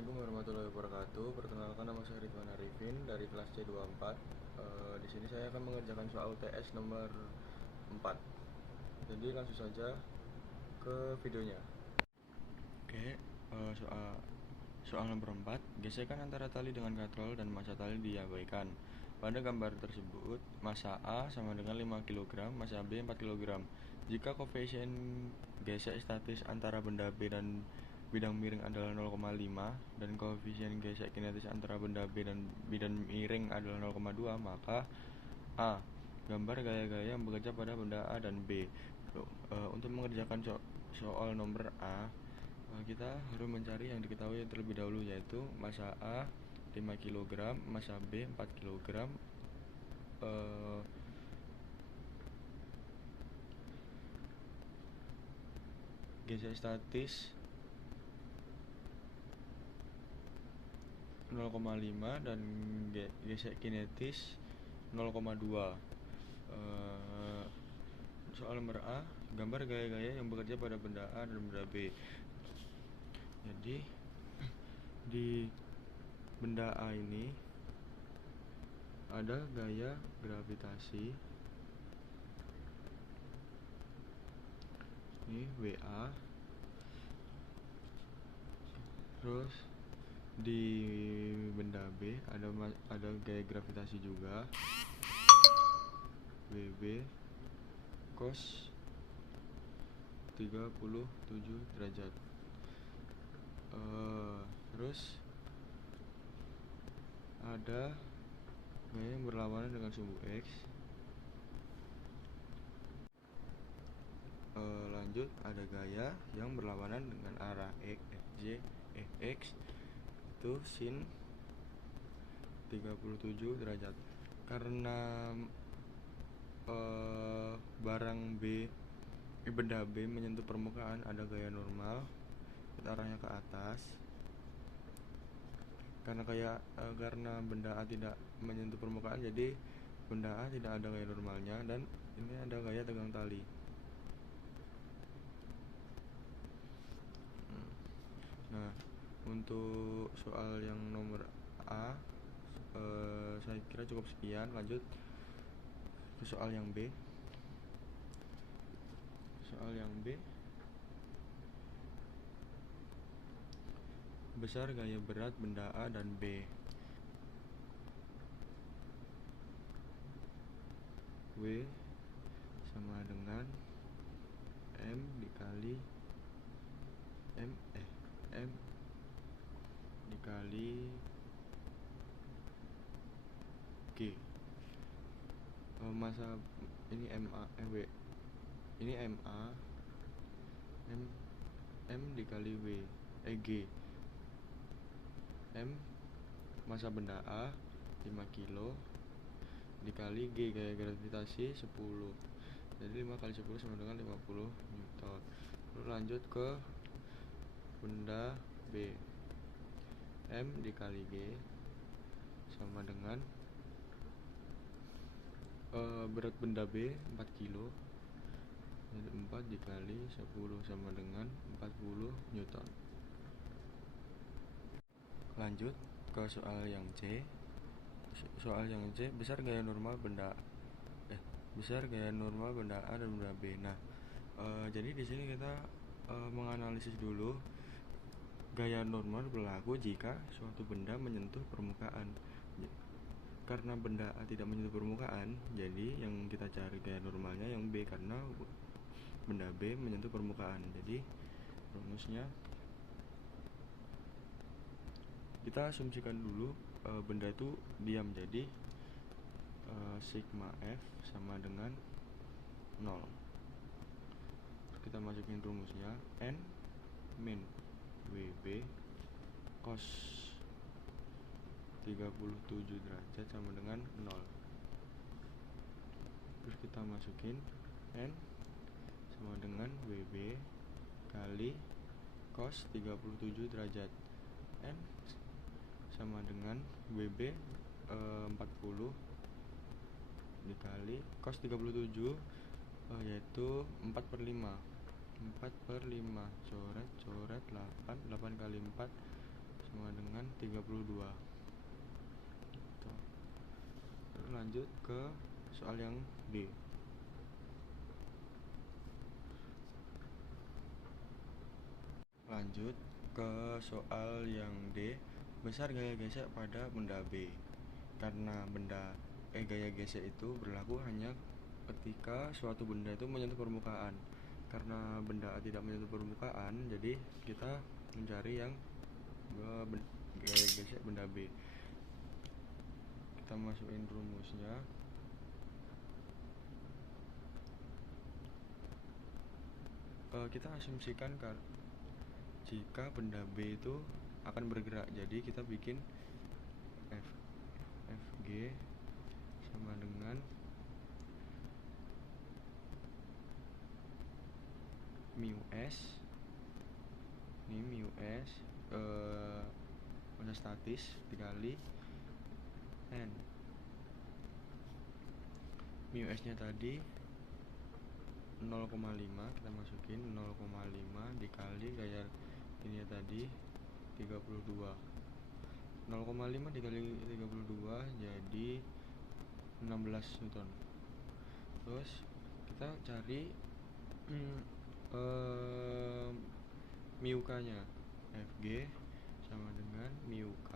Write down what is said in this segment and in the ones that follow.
Assalamualaikum warahmatullahi wabarakatuh. Perkenalkan, nama saya Ridwan Arifin dari kelas C24. Di sini saya akan mengerjakan soal UTS nomor 4. Jadi langsung saja ke videonya. Oke, soal nomor 4. Gesekan antara tali dengan katrol dan massa tali diabaikan. Pada gambar tersebut, massa A sama dengan 5 kg, massa B 4 kg. Jika koefisien gesek statis antara benda B dan bidang miring adalah 0,5 dan koefisien gesek kinetis antara benda B dan bidang miring adalah 0,2, maka A. Gambar gaya-gaya yang bekerja pada benda A dan B. Untuk mengerjakan soal nomor A, kita harus mencari yang diketahui terlebih dahulu, yaitu massa A 5 kg, massa B 4 kg, gesek statis 0,5 dan gesek kinetis 0,2. Soal nomor A, gambar gaya-gaya yang bekerja pada benda A dan benda B. Jadi di benda A ini ada gaya gravitasi, ini WA. Terus di benda B ada gaya gravitasi juga, WB cos 37 derajat. Terus ada gaya yang berlawanan dengan sumbu X. Lanjut, ada gaya yang berlawanan dengan arah X, itu sin 37 derajat. Karena benda B menyentuh permukaan, ada gaya normal, arahnya ke atas. Karena benda A tidak menyentuh permukaan, jadi benda A tidak ada gaya normalnya, dan ini ada gaya tegang tali. Nah, untuk soal yang nomor A, saya kira cukup sekian. Lanjut ke soal yang B. Soal yang B, besar gaya berat benda A dan B. W sama dengan M dikali G. Masa ini MA, ini MA, M dikali G. M masa benda A 5 kilo dikali G gaya gravitasi 10. Jadi 5 kali 10 sama dengan 50 Newton. Lalu lanjut ke benda B. M dikali G sama dengan berat benda B 4 kilo. Jadi 4 dikali 10 sama dengan 40 Newton. Lanjut ke soal yang C. Soal yang C, besar gaya normal benda A dan benda B. Nah, jadi di sini kita menganalisis dulu. Gaya normal berlaku jika suatu benda menyentuh permukaan. Karena benda A tidak menyentuh permukaan, jadi yang kita cari gaya normalnya yang B, karena benda B menyentuh permukaan. Jadi rumusnya kita asumsikan dulu benda itu diam, jadi sigma F sama dengan 0. Kita masukin rumusnya, N min WB cos 37 derajat sama dengan 0. Terus kita masukin N sama dengan WB kali cos 37 derajat. N sama dengan WB 40 dikali cos 37, yaitu 4/5. 4/5 coret 8 kali 4 sama dengan 32. Tuh. Lanjut ke soal yang D. Lanjut ke soal yang D. Besar gaya gesek pada benda B. Karena gaya gesek itu berlaku hanya ketika suatu benda itu menyentuh permukaan. Karena benda A tidak menyentuh permukaan, jadi kita mencari yang gaya gesek benda B. Kita masukin rumusnya. Kita asumsikan jika benda B itu akan bergerak, jadi kita bikin Fg sama dengan mu s. Ini mu s massa statis dikali n. Mu s nya tadi 0,5, kita masukin 0,5 dikali gaya ini tadi 32. 0,5 dikali 32 jadi 16 Newton. Terus kita cari mu k nya. Fg sama dengan mu k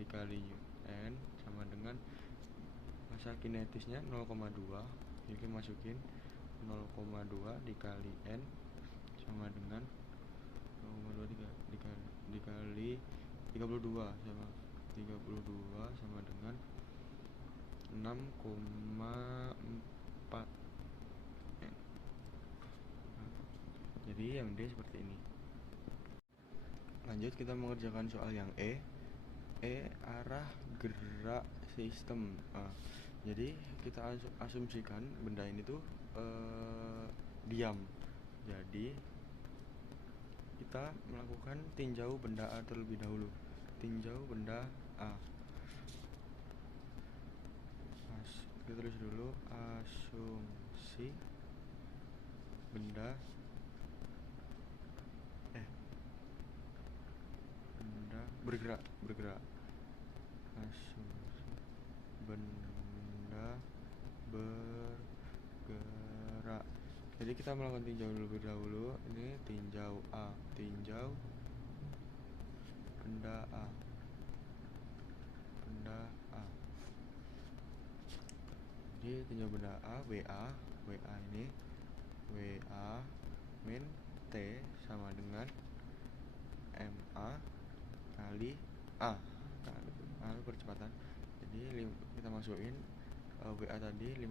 dikali n sama dengan massa kinetisnya 0,2. Jadi masukin 0,2 dikali n sama dengan 0,2 dikali 32 sama dengan 6,4. Jadi yang D seperti ini. Lanjut kita mengerjakan soal yang E. Arah gerak sistem. Jadi kita asumsikan benda ini tuh diam. Jadi kita melakukan tinjau benda A terlebih dahulu. Tinjau benda A. Kita tulis dulu asumsi benda bergerak. Asumsi benda bergerak. Jadi kita melakukan tinjau terlebih dahulu. Ini tinjau A, tinjau benda A. Jadi tinjau benda A, WA ini WA min T sama dengan MA kali A percepatan. Jadi kita masukin WA tadi 50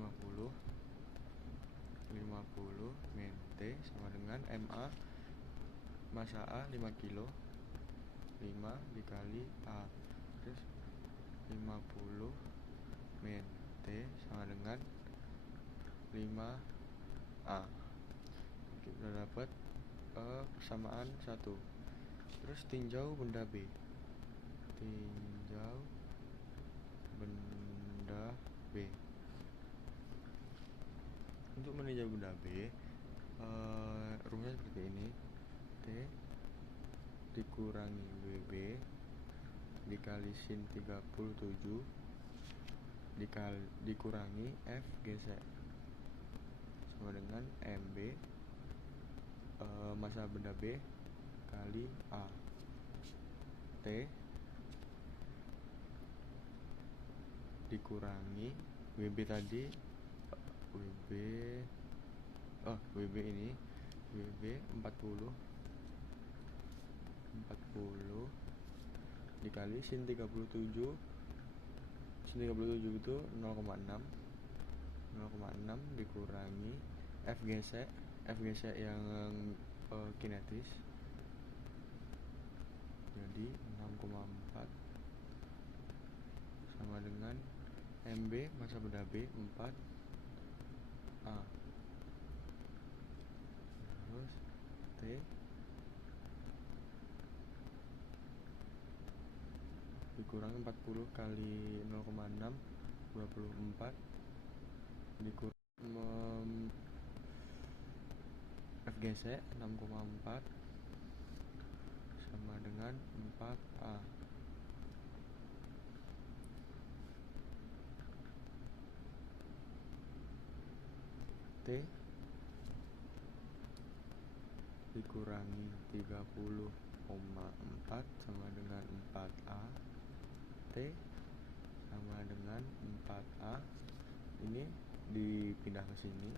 min T sama dengan MA massa A 5 kilo, 5 dikali A, terus 50 min T sama dengan 5A. Kita dapat persamaan 1. Terus tinjau benda B. Tinjau benda B. Untuk meninjau benda B, rumusnya seperti ini. T dikurangi WB dikali sin 37 dikurangi F gesek sama dengan MB massa benda B kali A. T dikurangi WB tadi WB ini WB 40 dikali sin 37 itu 0,6 dikurangi F gesek yang kinetis jadi 6,4 sama dengan MB massa benda B 4A. Terus T dikurangi 40 kali 0,6 24 dikurang F gesek 6,4 sama dengan dengan 4A. T dikurangi 30,4 sama dengan 4A. T sama dengan 4A. Ini dipindah ke sini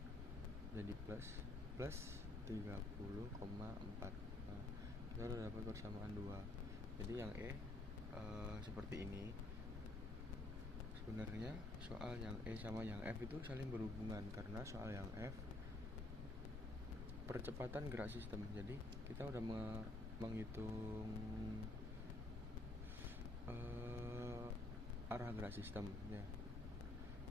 jadi plus 30,4. Nah, kita udah dapat persamaan 2. Jadi yang seperti ini. Sebenarnya soal yang E sama yang F itu saling berhubungan karena soal yang F percepatan gerak sistem. Jadi kita udah menghitung arah gerak sistem ya.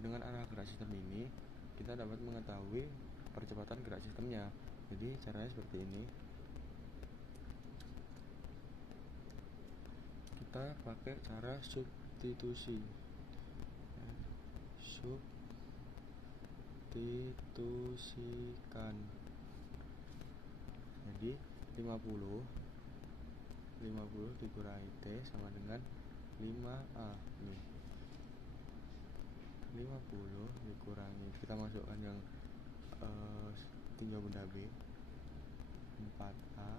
Dengan arah gerak sistem ini kita dapat mengetahui percepatan gerak sistemnya. Jadi caranya seperti ini. Kita pakai cara substitusi. Substitusikan. Jadi 50 dikurangi T sama dengan 5A nih. 50 dikurangi, kita masukkan yang tinggal benda B, 4A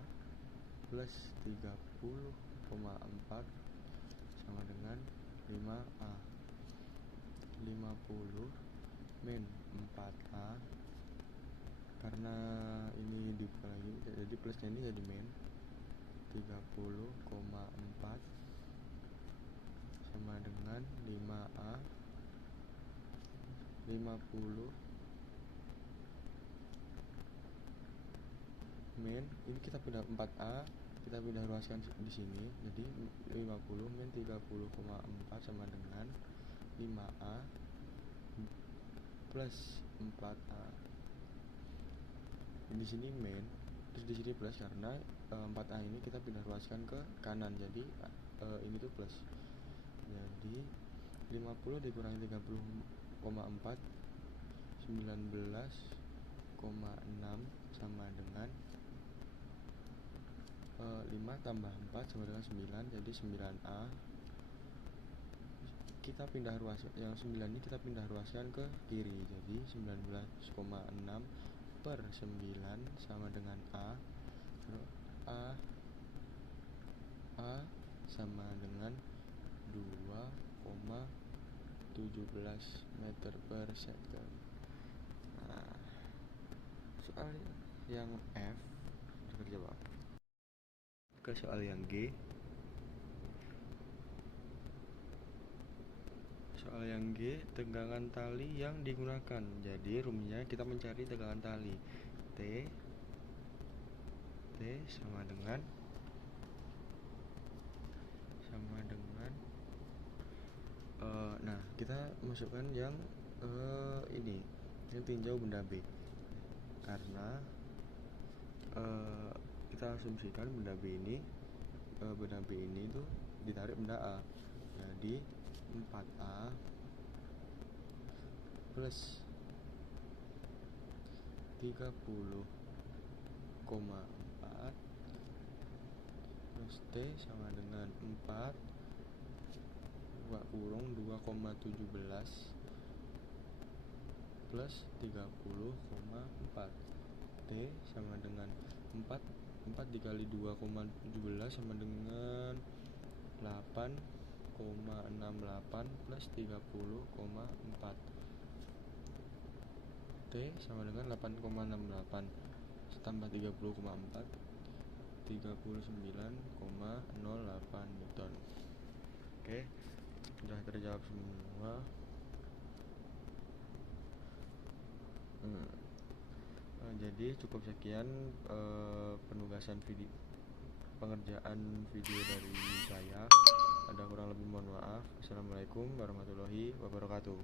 plus 30,4 sama dengan 5A. 50 min 4A, karena ini dikurangi jadi plusnya ini jadi min 30,4 sama dengan 5A. 50 min, ini kita pindah 4A, kita pindah ruaskan di sini, jadi 50 min 30,4 sama dengan 5A plus 4A. Di sini min, terus di sini plus karena 4A ini kita pindah ruaskan ke kanan, jadi ini tuh plus. Jadi 50 dikurangi 30,4 19,6 sama dengan 5 tambah 4 sama dengan 9, jadi 9A. Kita pindah ruas, yang 9 ini kita pindah ruaskan ke kiri, jadi 19,6 per 9 sama dengan A. A sama dengan 2,17 meter per second. Nah, soal yang F terjawab. Ke soal yang G. Soal yang G, tegangan tali yang digunakan. Jadi rumusnya kita mencari tegangan tali. T sama dengan nah, kita masukkan yang ini, yang tinjau benda B. Karena kita asumsikan benda B ini tuh ditarik benda A. Jadi 4A plus 30,4 plus T sama dengan 4 kurung 2,17 plus 30,4. T sama dengan 4 dikali 2,17 sama dengan 8,68 plus 30,4. T sama dengan 8,68 tambah 30,4 39,08 Newton. Oke, sudah terjawab semua. Jadi cukup sekian penugasan pengerjaan video dari saya. Ada kurang lebih mohon maaf. Assalamualaikum warahmatullahi wabarakatuh.